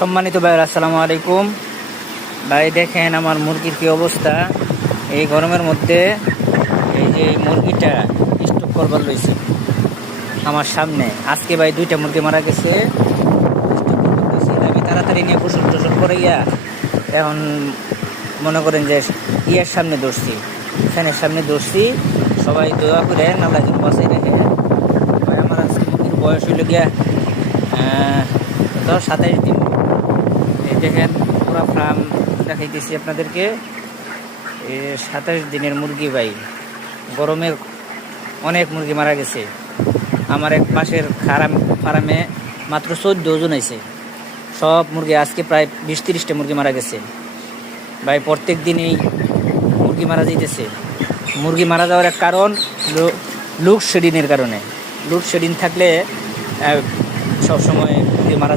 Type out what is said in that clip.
সম্মানিত ভাই, আসসালামু আলাইকুম। ভাই দেখেন আমার মুরগির কি অবস্থা এই গরমের মধ্যে। এই যে এই মুরগিটা স্টক করবার লইছে আমার সামনে। আজকে ভাই 2টা মুরগি মারা গেছে, স্টক করবার লইছে। আমি তাড়াতাড়ি নিয়ে গোসল টোসল করে এখন মনে করেন যে ইয়ের সামনে ধরছি, ফ্যানের সামনে ধরছি। সবাই দোয়া করে আল্লাহ যেন বাঁচাই রাখে। ভাই আমার আজকে মুরগির বয়স হইল গিয়া 27 দিন। এই দেখেন পুরা ফার্ম দেখাইতেছি আপনাদেরকে। 27 দিনের মুরগি ভাই। গরমে অনেক মুরগি মারা গেছে। আমার এক পাশের ফার্মে মাত্র 14 জন আছে। সব মুরগি আজকে প্রায় 20-30টা মুরগি মারা গেছে ভাই। প্রত্যেক দিনই মুরগি মারা যাইতেছে। মুরগি মারা যাওয়ার এক কারণ লোডশেডিংয়ের কারণে। লোডশেডিং থাকলে সবসময় মুরগি মারা